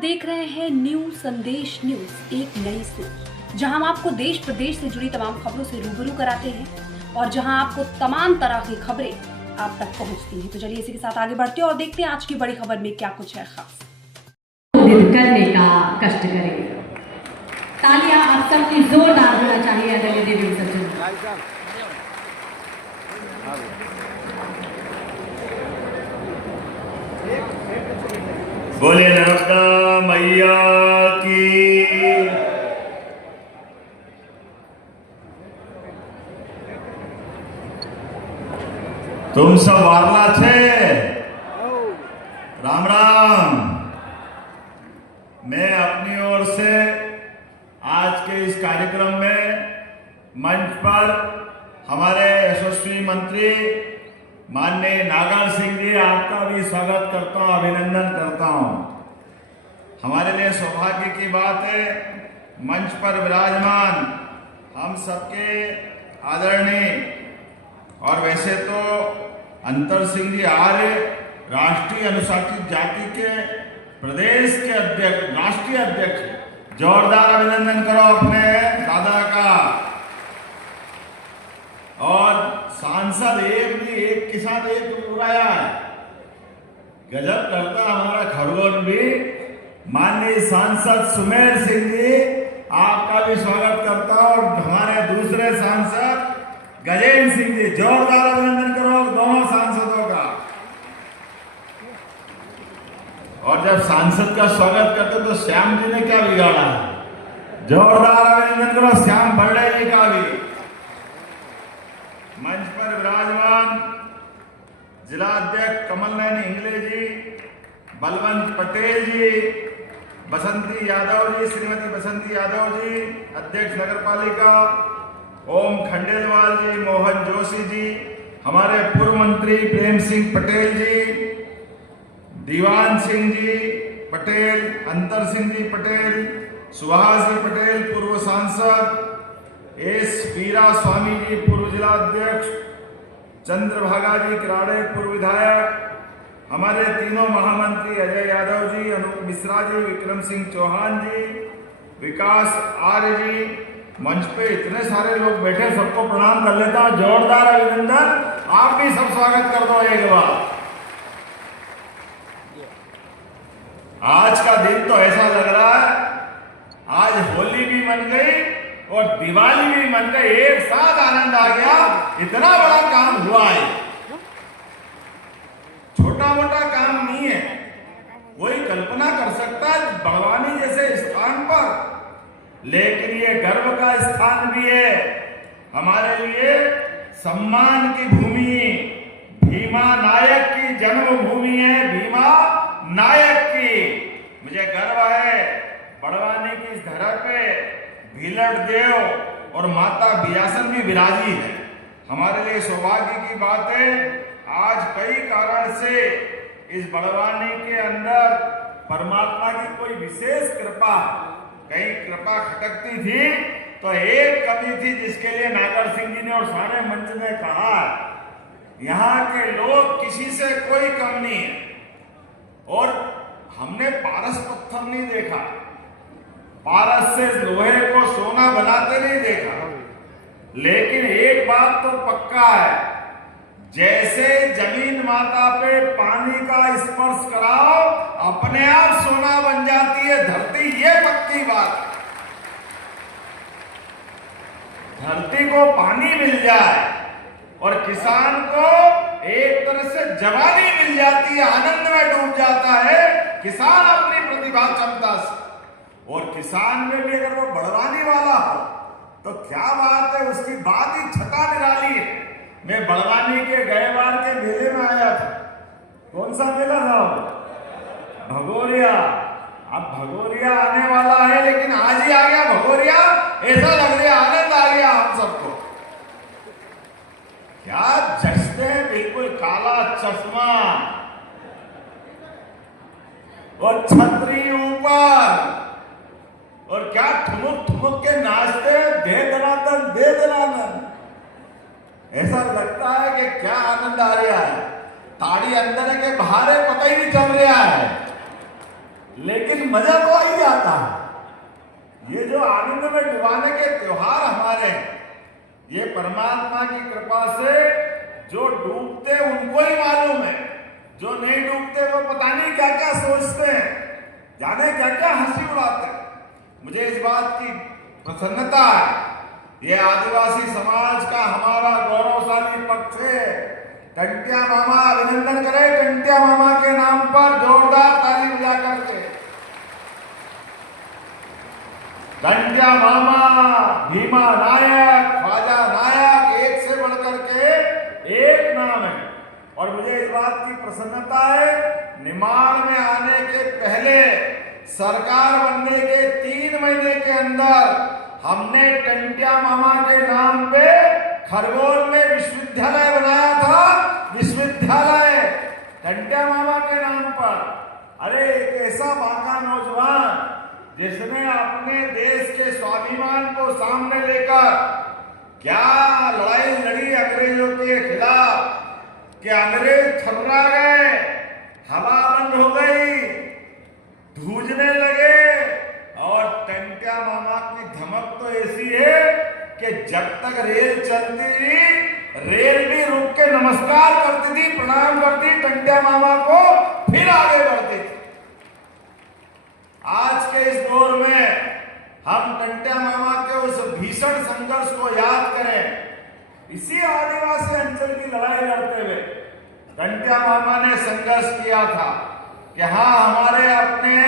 देख रहे हैं न्यू संदेश न्यूज, एक नई सोच, जहां हम आपको देश प्रदेश से जुड़ी तमाम खबरों से रूबरू कराते हैं और जहां आपको तमाम तरह की खबरें आप तक पहुंचती हैं। तो चलिए इसी के साथ आगे बढ़ते हैं और देखते हैं आज की बड़ी खबर में क्या कुछ है खास। करने का कष्ट करेंगे। तालियां आप सबकी जोरदार होना चाहिए आदरणीय देवी विसर्जन। बोले नर्मदा मैया की। तुम सब वारला छे, राम राम। मैं अपनी ओर से आज के इस कार्यक्रम में मंच पर हमारे यशस्वी मंत्री माननीय नागर सिंह जी, आपका भी स्वागत करता हूं, अभिनंदन करता हूं। हमारे लिए सौभाग्य की बात है मंच पर विराजमान हम सबके आदरणीय और वैसे तो अंतर सिंह जी आर्य राष्ट्रीय अनुसूचित जाति के प्रदेश के अध्यक्ष, राष्ट्रीय अध्यक्ष। जोरदार अभिनंदन करो अपने दादा का। और सांसद एक के साथ एक उड़ाया है, गजब करता हमारा खरगोन भी। माननीय सांसद सुमेर सिंह जी, आपका भी स्वागत करता हूं। और हमारे दूसरे सांसद गजेंद्र सिंह जी, जोरदार अभिनंदन करो दोनों सांसदों का। और जब सांसद का स्वागत करते तो श्याम जी ने क्या बिगाड़ा है? जोरदार अभिनंदन करो श्याम बर्डे जी का भी। मंच पर विराजमान जिला अध्यक्ष कमल नयन इंगले जी, बलवंत पटेल जी, बसंती यादव जी, श्रीमती बसंती यादव जी, अध्यक्ष नगर पालिका, ओम खंडेलवाल जी, मोहन जोशी जी, हमारे पूर्व मंत्री प्रेम सिंह पटेल जी, दीवान सिंह जी पटेल, अंतर सिंह जी पटेल, सुभाष जी पटेल पूर्व सांसद, एस वीरा स्वामी जी पूर्व जिला अध्यक्ष, चंद्रभागा जी किराड़े पूर्व विधायक, हमारे तीनों महामंत्री अजय यादव जी, अनूप मिश्रा जी, विक्रम सिंह चौहान जी, विकास आर्य जी। मंच पे इतने सारे लोग बैठे, सबको प्रणाम कर लेता हूं। जोरदार अभिनंदन। आप भी सब स्वागत कर दो एक बार। आज का दिन तो ऐसा लग रहा है आज होली भी मन गई और दिवाली भी मन गई, एक साथ आनंद आ गया। इतना बड़ा काम हुआ है, छोटा मोटा काम नहीं है। कोई कल्पना कर सकता है बड़वानी जैसे स्थान पर, लेकिन ये गर्व का स्थान भी है हमारे लिए, सम्मान की भूमि, भीमा नायक की जन्मभूमि है, भीमा नायक की। मुझे गर्व है बड़वानी की इस धरा पे भीलड़ देव और माता बियासन भी विराजी है। हमारे लिए सौभाग्य की बात है, आज कई कारण से इस बड़वानी के अंदर परमात्मा की कोई विशेष कृपा, कहीं कृपा खटकती थी तो एक कमी थी जिसके लिए नागर सिंह जी ने और सारे मंच ने कहा यहाँ के लोग किसी से कोई कम नहीं है। और हमने पारस पत्थर नहीं देखा, पारस से लोहे को सोना बनाते नहीं देखा, लेकिन एक बात तो पक्का है, जैसे जमीन माता पे पानी का स्पर्श कराओ अपने आप सोना बन जाती है धरती, ये पक्की बात। धरती को पानी मिल जाए और किसान को एक तरह से जवानी मिल जाती है, आनंद में डूब जाता है किसान अपनी प्रतिभा क्षमता से। और किसान में भी अगर वो बड़वानी वाला हो तो क्या बात है, उसकी बात ही छटा निराली है। मैं बड़वानी के गए बार के मेले में आया था। कौन सा मेला था? भगोरिया। अब भगोरिया आने वाला है, लेकिन आज ही आ गया भगोरिया, ऐसा लग रहा आनंद आ गया हम सबको। क्या जश्न है, बिल्कुल काला चश्मा और छतरी ऊपर, और क्या ठुमुक ठुमुक के नाचते, दे दनादन दे दनादन। ऐसा लगता है कि क्या आनंद आ रहा है। ताड़ी अंदर है कि बाहर है पता ही नहीं चल रहा है, लेकिन मजा तो ही आता है। ये जो आनंद में डुबाने के त्योहार हमारे हैं, ये परमात्मा की कृपा से जो डूबते उनको ही मालूम है, जो नहीं डूबते वो पता नहीं क्या क्या सोचते हैं, जाने क्या क्या हंसी उड़ाते हैं। मुझे इस बात की प्रसन्नता है, ये आदिवासी समाज का हमारा गौरवशाली पक्ष है। टंटिया मामा, अभिनंदन करें टंटिया मामा के नाम पर, जोरदार ताली बजा करके। टंटिया मामा, भीमा नायक, ख्वाजा नायक, एक से बढ़कर के एक नाम है। और मुझे इस बात की प्रसन्नता है, निमाड़ में आने के पहले सरकार बनने के 3 महीने के अंदर हमने टंटिया मामा के नाम पे खरगोन में विश्वविद्यालय बनाया था। विश्वविद्यालय टंटिया मामा के नाम पर। अरे एक ऐसा बाका नौजवान जिसने अपने देश के स्वाभिमान को सामने लेकर क्या लड़ाई लड़ी अंग्रेजों के खिलाफ, कि अंग्रेज थर्रा गए, हवा बंद हो गई, धूजने लगे। और टंटिया मामा की धमक तो ऐसी है कि जब तक रेल चलती थी, रेल भी रुक के नमस्कार करती थी, प्रणाम करती टंटिया मामा को, फिर आगे बढ़ती थी। आज के इस दौर में हम टंटिया मामा के उस भीषण संघर्ष को याद करें। इसी आदिवासी अंचल की लड़ाई लड़ते हुए टंटिया मामा ने संघर्ष किया था कि हाँ, हमारे अपने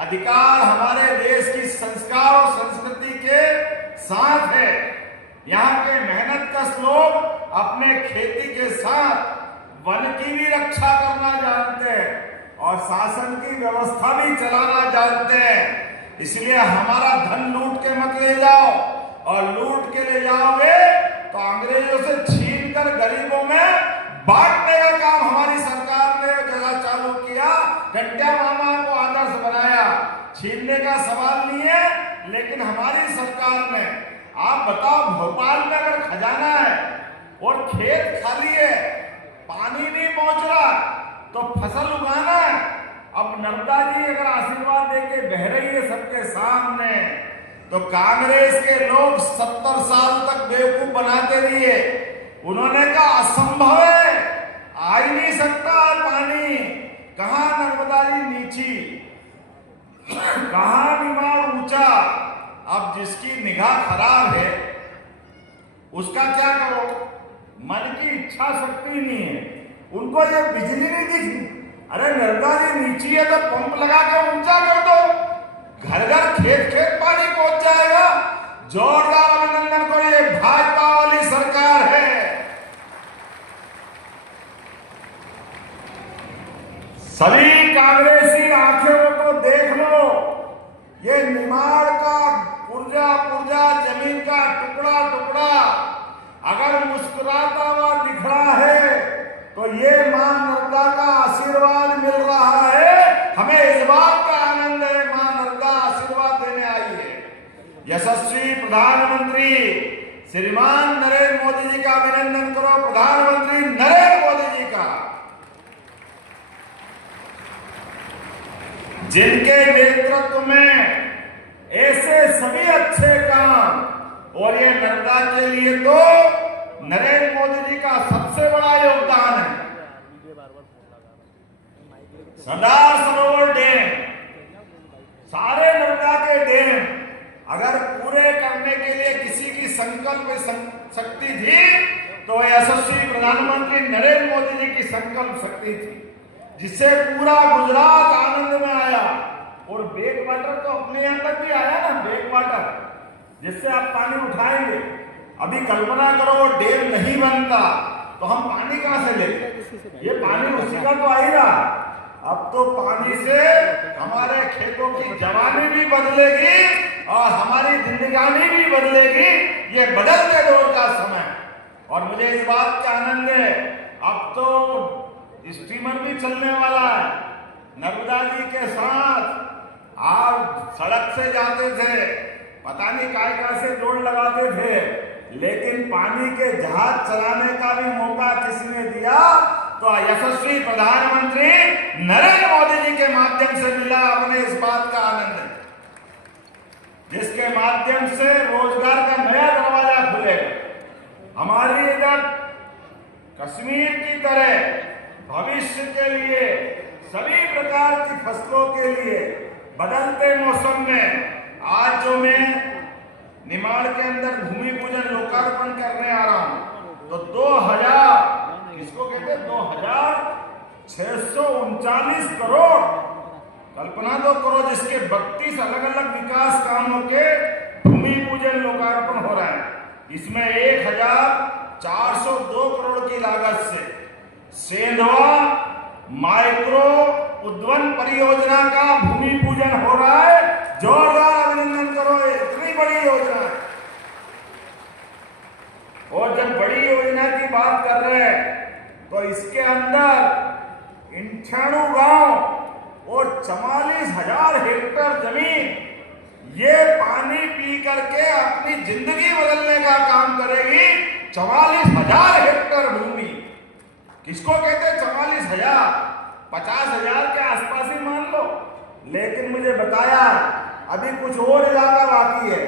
अधिकार हमारे देश की संस्कार और संस्कृति के साथ है। यहाँ के मेहनतकश लोग अपने खेती के साथ वन की भी रक्षा करना जानते हैं और शासन की व्यवस्था भी चलाना जानते हैं। इसलिए हमारा धन लूट के मत ले जाओ, और लूट के ले जाओगे तो अंग्रेजों से छीन कर गरीबों में बांटने का काम हमारी सरकार ने जरा चालू किया। टंटिया मामा को आदर्श बनाया, छीनने का सवाल नहीं है, लेकिन हमारी सरकार ने, आप बताओ, भोपाल में अगर खजाना है और खेत खाली है, पानी नहीं पहुंच रहा, तो फसल उगाना है। अब नर्मदा जी अगर आशीर्वाद देके बह रही है सबके सामने, तो कांग्रेस के लोग 70 साल तक बेवकूफ बनाते रहिए। उन्होंने कहा असंभव है, आ ही नहीं सकता पानी। कहां नर्मदा जी नीची, कहां निमाड़ ऊंचा। अब जिसकी निगाह खराब है उसका क्या करो, मन की इच्छा शक्ति नहीं है, उनको ये बिजली नहीं दिखी। अरे नर्मदा जी नीची है तो पंप लगा के ऊंचा कर दो, घर घर खेत खेत पानी पहुंच जाएगा। जोरदार अभिनंदन करो, ये भाजपा वाली सरकार है। सभी कांग्रेसी आंखों को देख लो, ये निमाड़ का पुर्जा पुर्जा जमीन का टुकड़ा टुकड़ा अगर मुस्कुराता हुआ दिख रहा है तो ये मां नर्मदा का आशीर्वाद मिल रहा है। हमें इस बात का आनंद है, मां नर्मदा आशीर्वाद देने आई है। यशस्वी प्रधानमंत्री श्रीमान नरेंद्र मोदी जी का अभिनंदन करो, प्रधानमंत्री नरेंद्र मोदी जी का, जिनके नेतृत्व में ऐसे सभी अच्छे काम। और ये नर्मदा के लिए तो नरेंद्र मोदी जी का सबसे बड़ा योगदान है। सरदार सरोवर डैम, सारे नर्मदा के डैम अगर पूरे करने के लिए किसी की संकल्प शक्ति थी तो यशस्वी प्रधानमंत्री नरेंद्र मोदी जी की संकल्प शक्ति थी, जिससे पूरा गुजरात आनंद में आया। और बैक वाटर तो अपने यहां तक भी आया ना, बैक वाटर, जिससे आप पानी उठाएंगे। अभी कल्पना करो डैम नहीं बनता तो हम पानी कहां से लेते, ये पानी उसी का तो आ ही रहा। अब तो पानी से हमारे खेतों की जवानी भी बदलेगी और हमारी जिंदगानी भी बदलेगी। ये बदलते दौर का समय, और मुझे इस बात का आनंद है, अब तो स्टीमर भी चलने वाला है। नर्मदा जी के साथ आप सड़क से जाते थे, पता नहीं काय से जोड़ लगाते थे, लेकिन पानी के जहाज चलाने का भी मौका किसी ने दिया तो यशस्वी प्रधानमंत्री नरेंद्र मोदी जी के माध्यम से मिला। अपने इस बात का आनंद है, जिसके माध्यम से रोजगार का नया दरवाजा खुलेगा। हमारी इधर कश्मीर की तरह भविष्य के लिए सभी प्रकार की फसलों के लिए बदलते मौसम में आज जो मैं निमाड़ के अंदर भूमि पूजन लोकार्पण करने आ रहा हूं, तो 2000 किसको कहते हैं 2639 करोड़, कल्पना तो करो, जिसके 32 अलग अलग विकास कामों के भूमि पूजन लोकार्पण हो रहा है। इसमें 1402 करोड़ की लागत से सेंधवा माइक्रो उद्वन परियोजना का भूमि पूजन हो रहा है। जोरदार अभिनंदन करो, इतनी बड़ी योजना है। और जब बड़ी योजना की बात कर रहे हैं तो इसके अंदर इंठाणु गांव और 44,000 हेक्टेयर जमीन ये पानी पी करके अपनी जिंदगी बदलने का काम करेगी। 44,000 हेक्टेयर भूमि किसको कहते हैं 44,000, 50,000 के आसपास ही मान लो। लेकिन मुझे बताया अभी कुछ और इलाका बाकी है,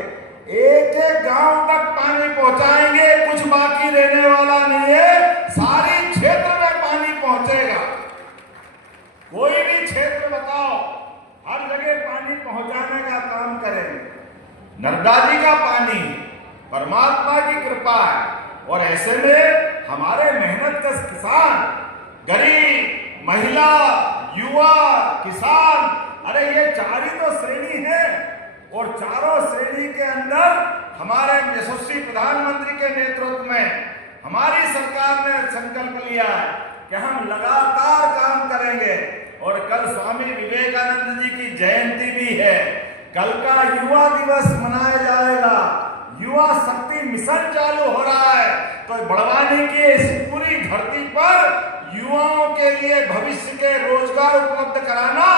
एक एक गांव तक पानी पहुंचाएंगे, कुछ बाकी रहने वाला नहीं है, सारी क्षेत्र में पानी पहुंचेगा। कोई भी क्षेत्र बताओ, हर जगह पानी पहुंचाने का काम करेंगे। नर्मदा जी का पानी परमात्मा की कृपा है, और ऐसे में हमारे मेहनतकश किसान, गरीब, महिला, युवा, किसान, अरे ये चार ही तो श्रेणी है। और चारों श्रेणी के अंदर हमारे यशस्वी प्रधानमंत्री के नेतृत्व में हमारी सरकार ने संकल्प लिया है कि हम लगातार काम करेंगे। और कल स्वामी विवेकानंद जी की जयंती भी है, कल का युवा दिवस मनाया जाएगा, युवा शक्ति मिशन चालू हो रहा है। तो बड़वानी की इस पूरी धरती पर युवाओं के लिए भविष्य के रोजगार उपलब्ध कराना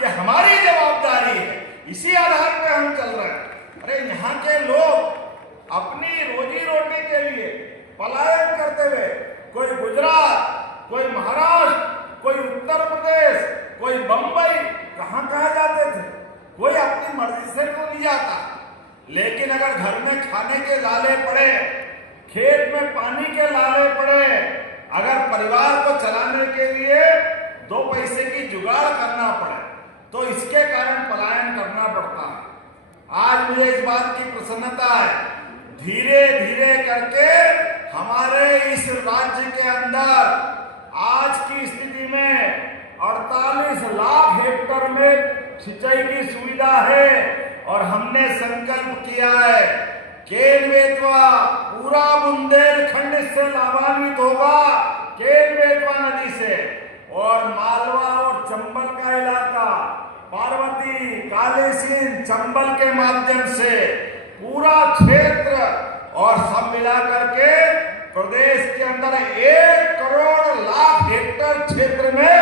ये हमारी जवाबदारी है। इसी आधार पे हम चल रहे हैं। अरे यहाँ के लोग अपनी रोजी रोटी के लिए पलायन करते हुए, कोई गुजरात, कोई महाराष्ट्र, कोई उत्तर प्रदेश, कोई बंबई, कहाँ जाते थे। कोई अपनी मर्जी से तो नहीं जाता, लेकिन अगर घर में खाने के लाले पड़े, खेत में पानी के लाले पड़े, अगर परिवार को चलाने के लिए 2 पैसे की जुगाड़ करना पड़े, तो इसके कारण पलायन करना पड़ता है। आज मुझे इस बात की प्रसन्नता है, धीरे धीरे करके हमारे इस राज्य के अंदर आज की स्थिति में 48 लाख हेक्टेयर में सिंचाई की सुविधा है। और हमने संकल्प किया है केन बेतवा पूरा बुंदेलखंड से लाभान्वित होगा, केन बेतवा नदी से। और मालवा और चंबल का इलाका, पार्वती, कालीसिंध, चंबल के माध्यम से पूरा क्षेत्र और सब मिला करके प्रदेश के अंदर 1 करोड़ लाख हेक्टेयर क्षेत्र में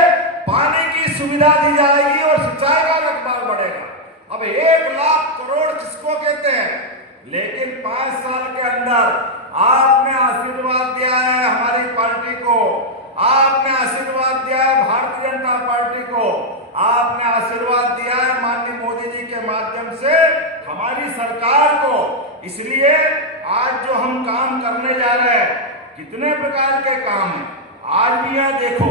पानी की सुविधा दी जाएगी और सिंचाई का रकबा बढ़ेगा। अब 1 लाख करोड़ किसको कहते हैं, लेकिन 5 साल के अंदर आपने आशीर्वाद दिया है हमारी पार्टी को, आपने आशीर्वाद दिया है भारतीय जनता पार्टी को, आपने आशीर्वाद दिया है माननीय मोदी जी के माध्यम से हमारी सरकार को। इसलिए आज जो हम काम करने जा रहे हैं, कितने प्रकार के काम हैं। आज भी यहाँ देखो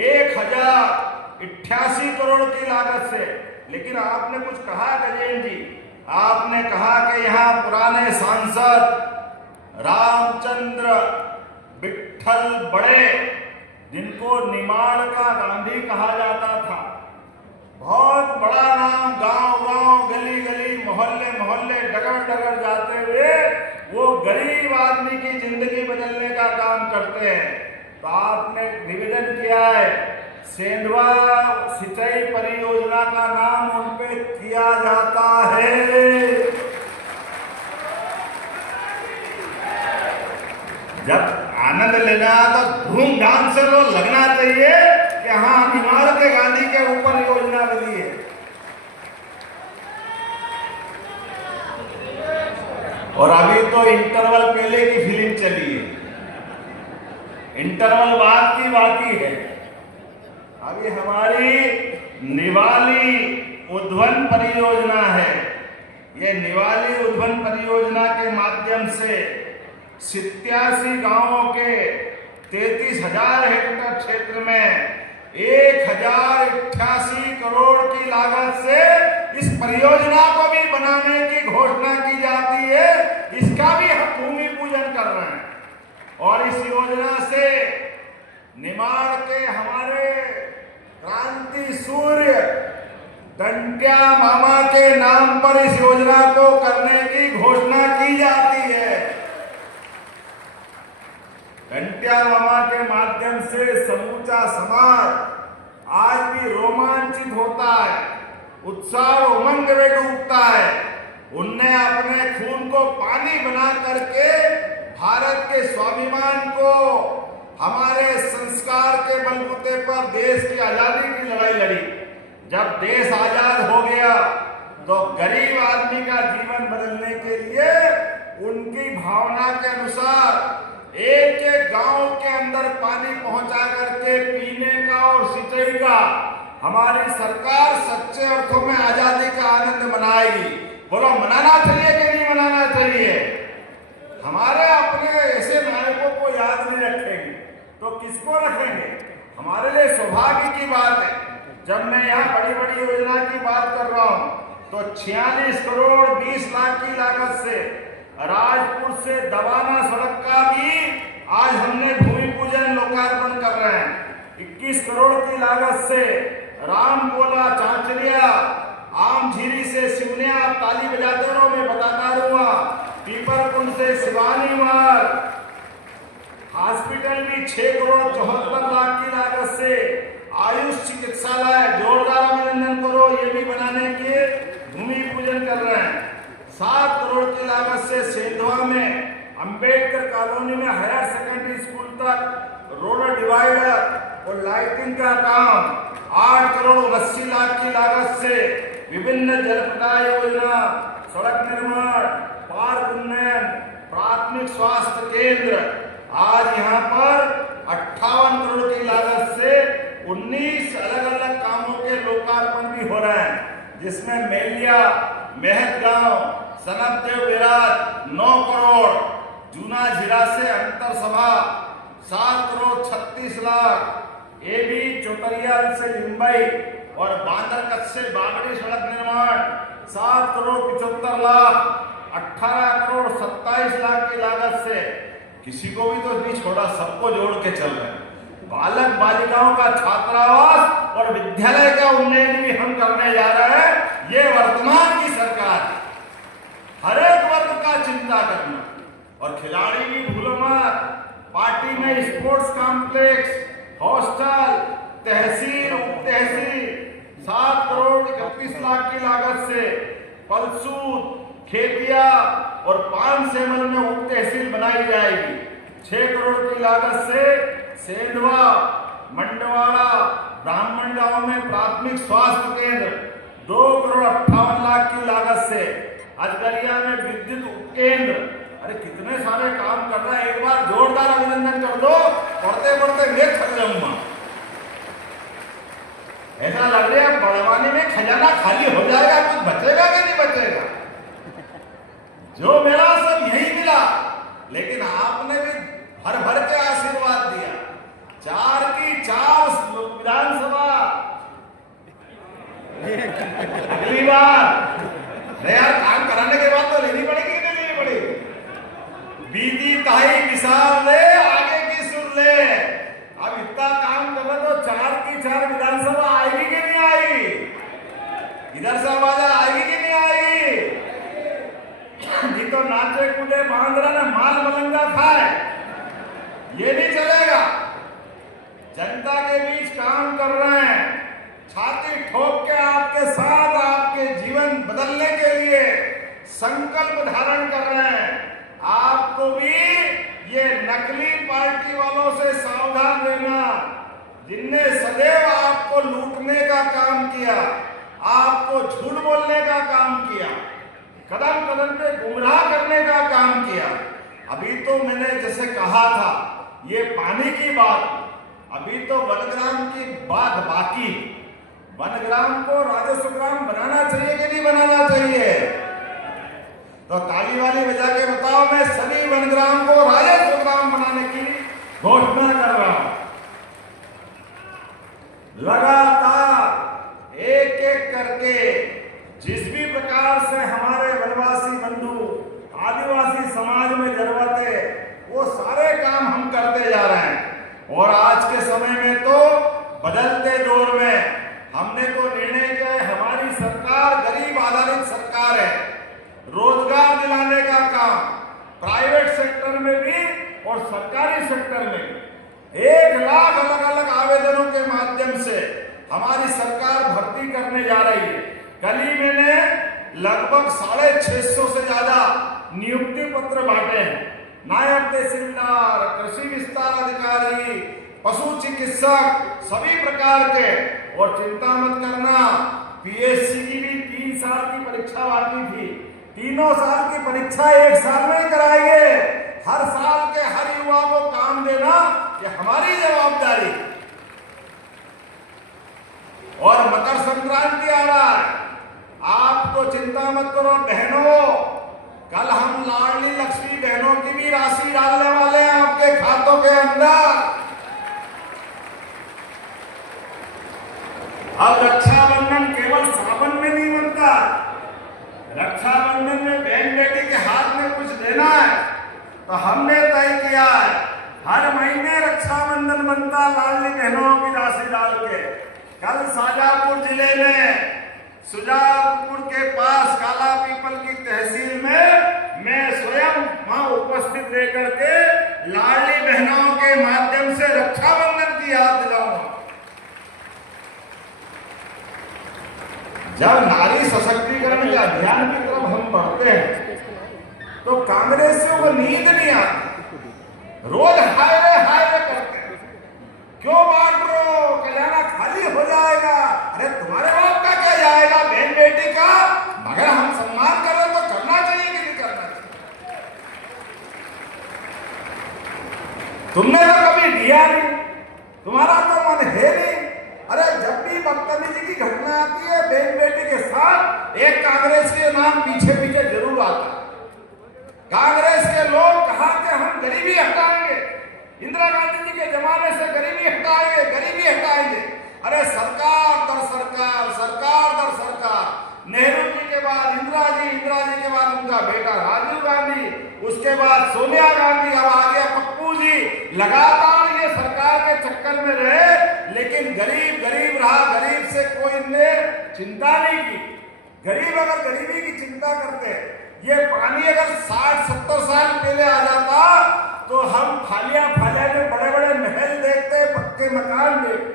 1088 करोड़ की लागत से, लेकिन आपने कुछ कहा गजेंद्र जी, आपने कहा कि यहाँ पुराने सांसद रामचंद्र विट्ठल बड़े, जिनको निमाड़ का गांधी कहा जाता था, बहुत बड़ा नाम, गांव गांव, गली गली, मोहल्ले मोहल्ले, डगर डगर जाते हुए वो गरीब आदमी की जिंदगी बदलने का काम करते हैं। तो आपने निवेदन किया है सेंधवा सिंचाई परियोजना का नाम उन पे किया जाता है। जब आनंद लेना तो धूमधाम से लो, लगना चाहिए कि हाँ निमाड़ के गांधी के ऊपर योजना बनी है। और अभी तो इंटरवल पहले की फिल्म चली है, इंटरवल बाद की बाकी है। अभी हमारी निवाली उद्वन परियोजना है। ये निवाली उद्वन परियोजना के माध्यम से 87 गांवों के 33,000 हेक्टेयर क्षेत्र में 1088 करोड़ की लागत से इस परियोजना को भी बनाने की घोषणा की जाती है। इसका भी हम भूमि पूजन कर रहे हैं और इस योजना से निमाड़ के हमारे क्रांति सूर्य टंट्या मामा के नाम पर इस योजना को करने की घोषणा की जाती है। टंट्या मामा के माध्यम से समूचा समाज आज भी रोमांचित होता है, उत्साह और उमंग में डूबता है। उनने अपने खून को पानी बना करके भारत के स्वाभिमान को, हमारे संस्कार के बलबूते पर देश की आजादी की लड़ाई लड़ी। जब देश आजाद हो गया तो गरीब आदमी का जीवन बदलने के लिए उनकी भावना के अनुसार एक एक गांव के अंदर पानी पहुंचा करके पीने का और सिंचाई का हमारी सरकार सच्चे अर्थों में आजादी का आनंद मनाएगी। बोलो, मनाना चाहिए कि नहीं मनाना चाहिए? हमारे अपने ऐसे नायकों को याद नहीं रखेंगे तो किसको रखेंगे? हमारे लिए सौभाग्य की बात है जब मैं यहाँ बड़ी बड़ी योजना की बात कर रहा हूँ तो 46 करोड़ 20 लाख की लागत से राजपुर से दवाना सड़क का भी आज हमने भूमि पूजन लोकार्पण कर रहे हैं। 21 करोड़ की लागत से रामकोला चांचलिया आमझीरी से सिवनिया, ताली बजाते रहो, मैं बताता रहूंगा, पीपरकुंड से शिवानी मार्ग, हॉस्पिटल भी 6 करोड़ 74 लाख की लागत से आयुष चिकित्सालय, जोरदार अभिनंदन करो, ये भी बनाने के भूमि पूजन कर रहे हैं। 7 करोड़ की लागत से सेंधवा में अंबेडकर कॉलोनी में हायर सेकेंडरी स्कूल तक रोड डिवाइडर और लाइटिंग का काम, 8 करोड़ 80 लाख की लागत से विभिन्न जलप्रदाय योजना, सड़क निर्माण, पार्क उन्नयन, प्राथमिक स्वास्थ्य केंद्र, आज यहाँ पर 58 करोड़ की लागत से 19 अलग अलग कामों के लोकार्पण भी हो रहे हैं, जिसमें मेलिया, मेहतगांव, सनतदेव विराट 9 करोड़, जूना झीरा से अंतर सभा 7 करोड़ 36 लाख, एबी चौतरियाल से लिंबई और बांदरकच्छ से बागड़ी सड़क निर्माण 7 करोड़ 75 लाख, 18 करोड़ 27 लाख की लागत से किसी को भी तो नहीं छोड़ा, सबको जोड़ के चल रहे हैं। बालक बालिकाओं का छात्रावास और विद्यालय का उन्नयन भी हम करने जा रहे हैं। ये वर्तमान की सरकार है, हर एक वर्ग का चिंता करना और खिलाड़ी भी भूलो मत। पार्टी में स्पोर्ट्स कॉम्प्लेक्स, हॉस्टल, तहसील, उप तहसील 7 करोड़ 31 लाख की लागत से पलसूद, खेतिया और पानसेमल में उप तहसील बनाई जाएगी। 6 करोड़ की लागत से सेंधवा, मंडवाड़ा, ब्राह्मण गांव में प्राथमिक स्वास्थ्य केंद्र 2 करोड़ 58 लाख की लागत से, अजगरिया में विद्युत उपकेंद्र, अरे कितने सारे काम कर रहे हैं। एक बार जोरदार अभिनंदन कर दो, पढ़ते पढ़ते मैं थक जाऊंगा। ऐसा लग रहा है बड़वानी में खजाना खाली हो जाएगा, कुछ बचेगा कि नहीं बचेगा? जो मेरा सब यही मिला, लेकिन आपने भी भर भर के आशीर्वाद दिया। 4 की 4 विधानसभा अगली बार, अरे यार काम कराने के बाद तो लेनी पड़ेगी कि नहीं लेनी पड़ेगी? बीती ताई विशाल ले, आगे की सुन ले। अब इतना काम करो तो 4 की 4 विधानसभा आएगी कि नहीं आएगी? इधर से आवाज आएगी कि नहीं आएगी? नहीं तो नाचे कूदे बांद्रा ने माल मलंगा खाए, ये नहीं चलेगा। जनता के बीच काम कर रहे हैं, छाती ठोक के आपके साथ आपके जीवन बदलने के लिए संकल्प धारण कर रहे हैं। आपको भी ये नकली पार्टी वालों से सावधान रहना, जिनने सदैव आपको लूटने का काम किया, आपको झूठ बोलने का काम किया, कदम कदम पे गुमराह करने का काम किया। अभी तो मैंने जैसे कहा था ये पानी की बात, अभी तो वनग्राम की बात बाकी। वनग्राम को राजस्व ग्राम बनाना चाहिए कि नहीं बनाना चाहिए? तो ताली वाली बजा के बताओ, मैं सभी वनग्राम को राजस्व ग्राम बनाने की घोषणा कर रहा हूं। लगातार एक एक करके जिस भी प्रकार से हमारे वनवासी बंधु आदिवासी समाज में जरूरत है वो सारे काम हम करते जा रहे हैं। और आज के समय में तो बदलते दौर में हमने तो निर्णय किया है, हमारी सरकार गरीब आधारित सरकार है। रोजगार दिलाने का काम प्राइवेट सेक्टर में भी और सरकारी सेक्टर में 1 लाख अलग अलग आवेदनों के माध्यम से हमारी सरकार भर्ती करने जा रही है। कल ही मैंने लगभग 650 से ज्यादा नियुक्ति पत्र बांटे हैं। नायब तहसीलदार, कृषि विस्तार अधिकारी, पशु चिकित्सक, सभी प्रकार के। और चिंता मत करना, पीएससी की भी 3 साल की परीक्षा बाकी थी। तीनों साल की परीक्षा 1 साल में ही कराएंगे। हर साल के हर युवा को काम देना ये हमारी जवाबदारी। और मकर संक्रांति आ रहा है, आप तो चिंता मत करो बहनों, कल हम लाडली लक्ष्मी बहनों की भी राशि डालने वाले हैं आपके खातों के अंदर। अब रक्षाबंधन केवल सावन में नहीं बनता, रक्षाबंधन में बहन बेटी के हाथ में कुछ देना है। तो हमने तय किया है हर महीने रक्षाबंधन बनता लाडली बहनों की राशि डाल के। कल शाजापुर जिले में सुजापुर के पास काला पीपल की तहसील में मैं स्वयं वहां उपस्थित रहकर के लाडली बहनों के माध्यम से रक्षाबंधन की याद दिलाऊंगा। जब नारी सशक्तिकरण के अभियान की तरफ हम बढ़ते हैं तो कांग्रेसियों को नींद नहीं आती, रोज हाय रे करते हैं, क्यों बांट रहे हो, खजाना खाली हो जाएगा। अरे तुम्हारे बाप का क्या जाएगा, बहन बेटी का, मगर हम सम्मान कर रहे तो करना चाहिए कि नहीं करना चाहिए? तुमने तो कभी दिया नहीं, तुम्हारा तो मन है नहीं। अरे जब भी बदतमीजी की घटना आती है बहन बेटी के साथ, एक कांग्रेस के नाम पीछे पीछे जरूर आता है। कांग्रेस के लोग कहा कि हम गरीबी हटाएंगे, इंदिरा गांधी जी के जमाने से गरीबी हटाएंगे, गरीबी हटाएंगे। अरे सरकार दर सरकार, सरकार दर सरकार, नेहरू जी के बाद इंदिरा जी के बाद उनका बेटा राजीव गांधी, उसके बाद सोनिया गांधी, अब आ गया पप्पू जी। लगातार ये सरकार के चक्कर में रहे, लेकिन गरीब गरीब रहा, गरीब से कोई ने चिंता नहीं की। गरीब अगर गरीबी की चिंता करते, ये पानी अगर 60-70 साल पहले आ जाता तो हम फालिया में बड़े बड़े महल देखते, पक्के मकान देखते।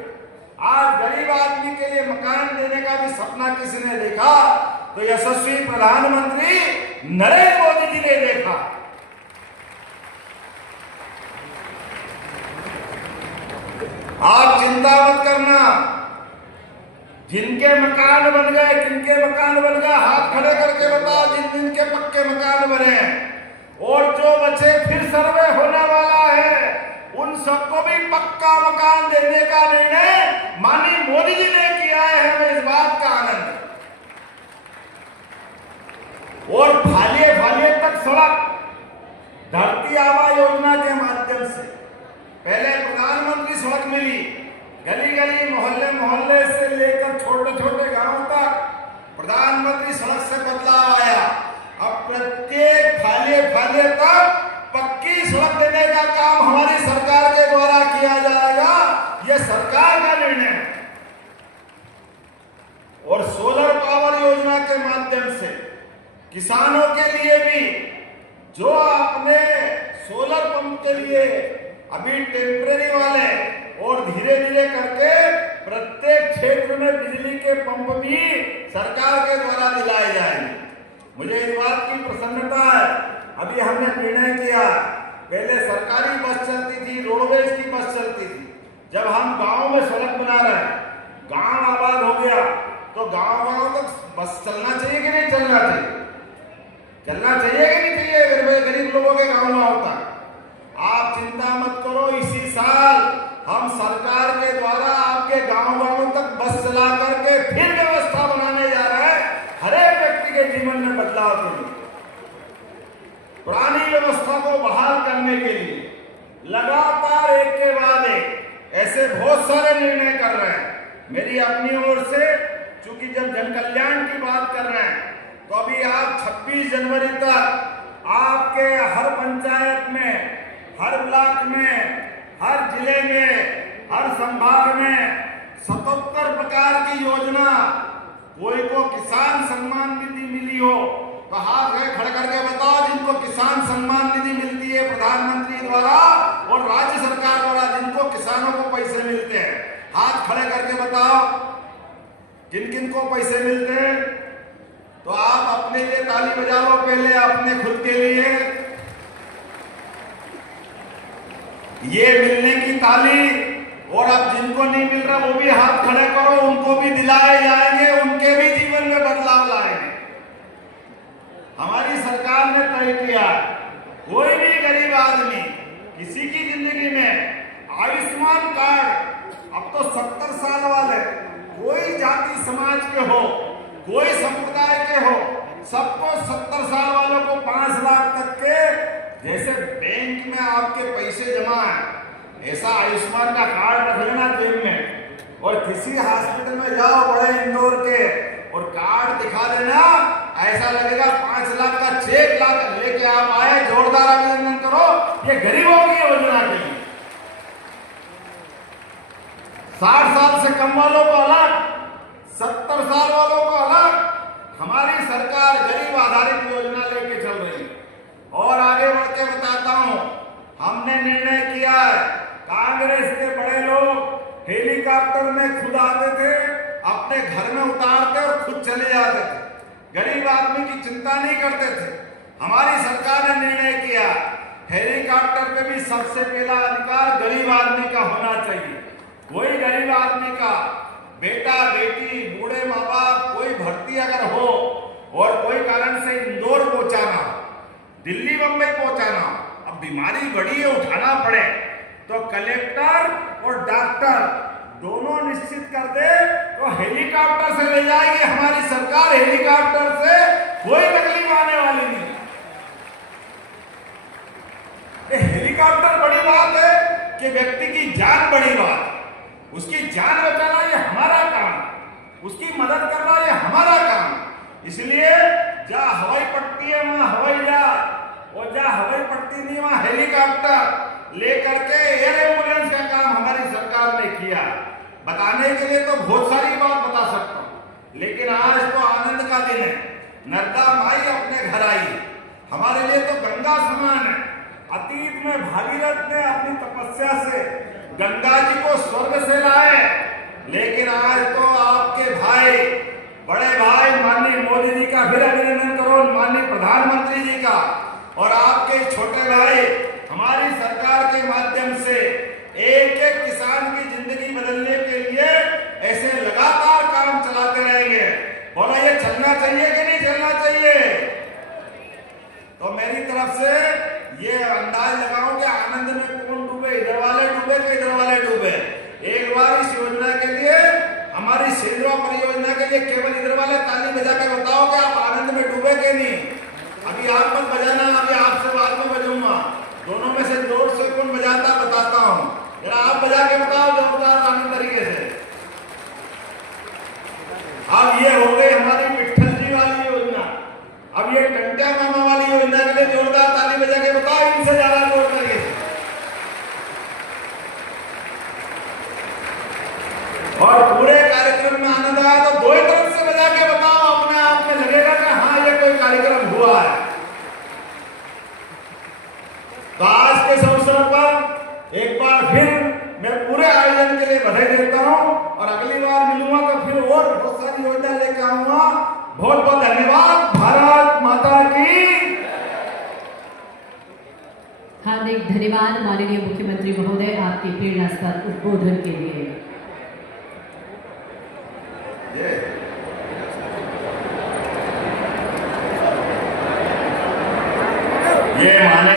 आज गरीब आदमी के लिए मकान देने का भी सपना किसने देखा? तो यशस्वी प्रधानमंत्री नरेंद्र मोदी जी ने देखा। आप चिंता मत करना, जिनके मकान बन गए, किनके मकान बन गए, हाथ खड़े करके बताओ जिन के पक्के मकान बने। और जो बचे फिर सर्वे होने वाला है, उन सबको भी पक्का मकान देने का निर्णय माननीय मोदी जी ने किया है। हमें इस बात का आनंद है। और फालिए तक सड़क धरती आबा योजना के माध्यम से पहले प्रधानमंत्री सड़क मिली, गली गली मोहल्ले से लेकर छोटे गांव तक प्रधानमंत्री सड़क से बदलाव आया। अब प्रत्येक फालिए तक पक्की सड़क देने का काम हमारी सरकार के द्वारा किया जाएगा। यह सरकार का निर्णय है। और सोलर पावर योजना के माध्यम से किसानों के लिए भी, जो अपने सोलर पंप के लिए अभी टेम्परेरी वाले और धीरे धीरे करके प्रत्येक क्षेत्र में बिजली के पंप भी सरकार के द्वारा दिलाए जाएंगे। मुझे इस बात की प्रसन्नता है, अभी हमने निर्णय किया, पहले सरकारी बस चलती थी, रोडवेज की बस चलती थी। जब हम गांव में सड़क बना रहे हैं, गांव आबाद हो गया, तो गांव तक बस चलना चाहिए कि नहीं चलना चाहिए? चलना चाहिए कि नहीं चाहिए? गरीब लोगों के गांव में होता। आप चिंता मत करो, इस के जीवन में बदलाव के लिए, पुरानी व्यवस्था को बहाल करने के लिए लगातार एक के बाद एक ऐसे बहुत सारे निर्णय कर रहे हैं। मेरी अपनी ओर से, चूंकि जब जन कल्याण की बात कर रहे हैं, तो अभी आप 26 जनवरी तक आपके हर पंचायत में, हर ब्लॉक में, हर जिले में, हर संभाग में 77 प्रकार की योजना, कोई को किसान सम्मान निधि मिली हो तो हाथ खड़े करके बताओ जिनको किसान सम्मान निधि मिलती है प्रधानमंत्री द्वारा और राज्य सरकार द्वारा, जिनको किसानों को पैसे मिलते हैं, हाथ खड़े करके बताओ किन किन को पैसे मिलते हैं। तो आप अपने लिए ताली बजा लो पहले, अपने खुद के लिए ये मिलने की ताली। और अब जिनको नहीं मिल रहा वो भी हाथ खड़े करो, उनको भी दिलाए जाएंगे, उनके भी जीवन में बदलाव लाएंगे। हमारी सरकार ने तय किया कोई भी गरीब आदमी किसी की जिंदगी में आयुष्मान कार्ड, अब तो 70 साल वाले, कोई जाति समाज के हो, कोई संप्रदाय के हो, सबको 70 साल वालों को 5 लाख तक के, जैसे बैंक में आपके पैसे जमा है ऐसा आयुष्मान का कार्ड रख लेना जेब में, और किसी हॉस्पिटल में जाओ बड़े इंदौर के और कार्ड दिखा देना, ऐसा लगेगा 5 लाख का 6 लाख लेके आप आए। जोरदार अभिनंदन करो ये गरीबों की योजना के लिए। 60 साल से कम वालों को अलग, 70 साल वालों को अलग, हमारी सरकार गरीब आधारित योजना लेके चल रही है। और आगे बढ़ के बताता हूं, हमने निर्णय किया है, कांग्रेस के बड़े लोग हेलीकॉप्टर में खुद आते थे, अपने घर में उतारते और खुद चले जाते थे, गरीब आदमी की चिंता नहीं करते थे। हमारी सरकार ने निर्णय किया हेलीकॉप्टर पे भी सबसे पहला अधिकार गरीब आदमी का होना चाहिए। कोई गरीब आदमी का बेटा बेटी, बूढ़े माँ बाप, कोई भर्ती अगर हो और कोई कारण से इंदौर पहुंचाना, दिल्ली बंबई पहुंचाना, अब बीमारी बड़ी है उठाना पड़े, तो कलेक्टर और डॉक्टर दोनों निश्चित कर दे तो हेलीकॉप्टर से ले जाएगी हमारी सरकार। हेलीकॉप्टर से कोई तकलीफ आने वाली नहीं। ये हेलीकॉप्टर बड़ी बात है कि व्यक्ति की जान बड़ी बात, उसकी जान बचाना ये हमारा काम, उसकी मदद करना ये हमारा काम। इसलिए जहां हवाई पट्टी है वहां हवाई जहाज, और जहां हवाई पट्टी नहीं वहां हेलीकॉप्टर लेकर के एयर एम्बुलेंस का काम हमारी सरकार ने किया। बताने के लिए तो बहुत सारी बात बता सकता हूं, लेकिन आज तो आनंद का दिन है। नर्मदा माई अपने घर आई, हमारे लिए तो गंगा समान है। अतीत में भागीरथ ने अपनी तपस्या से गंगा जी को स्वर्ग से लाए, लेकिन आज तो आपके भाई, बड़े भाई माननीय मोदी जी का फिर अभिनंदन करो, माननीय प्रधानमंत्री जी का, और आपके छोटे भाई हमारी सरकार के माध्यम से एक एक किसान की जिंदगी बदलने के लिए ऐसे लगातार काम चलाते रहेंगे। बोलो ये चलना चाहिए कि नहीं चलना चाहिए? तो मेरी तरफ से ये अंदाज लगाओ कि आनंद में कौन डूबे, इधर वाले डूबे कि इधर वाले डूबे। एक बार इस योजना के लिए, हमारी सेंद्रा परियोजना के लिए केवल इधर वाले ताली बजा के बताओ कि आप आनंद में डूबे कि नहीं। अभी आप मत बजाना, अभी आपसे बाद में बजाऊंगा। दोनों में से जोर से कौन बजाता बताता हूं, जरा आप बजा के बताओ जोरदार आनंद तरीके से। अब ये हो गई हमारी विट्ठल जी वाली योजना, अब ये टंट्या मामा वाली योजना के लिए जोरदार ताली बजा के बताओ, इनसे ज्यादा जोर तरीके से। और पूरे कार्यक्रम में आनंद आया तो दो ही तरफ से बजा के बताओ, अपने आप में लगेगा कि हाँ ये कोई कार्यक्रम हुआ है। तो आज के इस अवसर पर एक बार फिर मैं पूरे आयोजन के लिए बधाई देता हूं, और अगली बार मिलूंगा तो फिर और बहुत सारी योजना लेकर आऊंगा। बहुत बहुत धन्यवाद। भारत माता की। हार्दिक धन्यवाद माननीय मुख्यमंत्री महोदय आपके प्रेरणास्पद उद्बोधन के लिए। ये माने